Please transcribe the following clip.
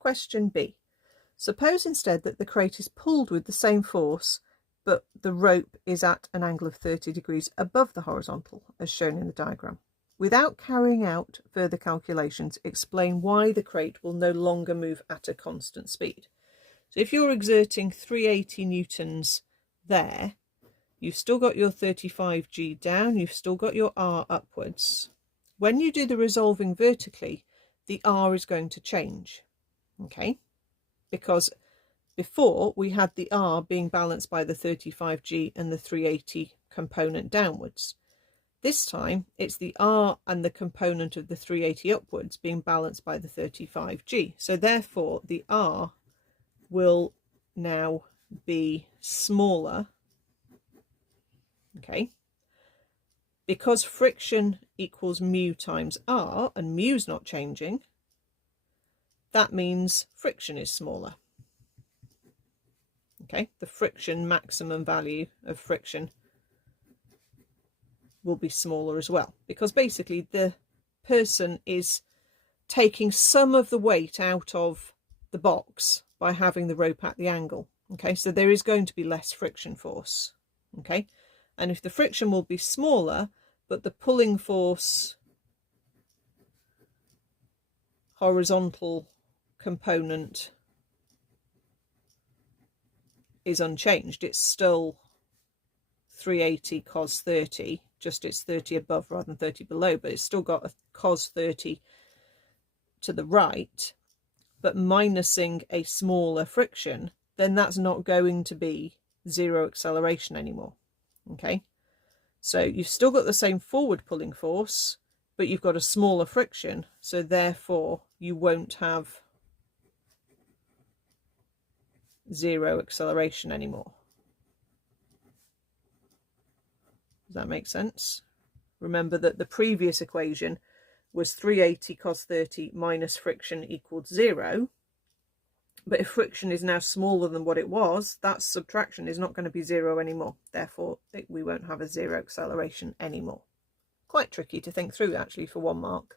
Question B. Suppose instead that the crate is pulled with the same force, but the rope is at an angle of 30 degrees above the horizontal, as shown in the diagram. Without carrying out further calculations, explain why the crate will no longer move at a constant speed. So if you're exerting 380 newtons there, you've still got your 35G down, you've still got your R upwards. When you do the resolving vertically, the R is going to change, okay? Because before we had the R being balanced by the 35G and the 380 component downwards. This time it's the R and the component of the 380 upwards being balanced by the 35G. So therefore the R will now be smaller, okay? Because friction equals mu times R and mu's not changing, that means friction is smaller. Okay, the friction maximum value of friction will be smaller as well, because basically the person is taking some of the weight out of the box by having the rope at the angle. Okay, so there is going to be less friction force. Okay, and if the friction will be smaller, but the pulling force horizontal component is unchanged, it's still 380 cos 30, just it's 30 above rather than 30 below, but it's still got a cos 30 to the right, but minusing a smaller friction, then that's not going to be zero acceleration anymore. Okay, so you've still got the same forward pulling force, but you've got a smaller friction, so therefore you won't have zero acceleration anymore. Does that make sense? Remember that the previous equation was 380 cos 30 minus friction equals 0. But if friction is now smaller than what it was, that subtraction is not going to be 0 anymore. Therefore, we won't have a 0 acceleration anymore. Quite tricky to think through, actually, for 1 mark.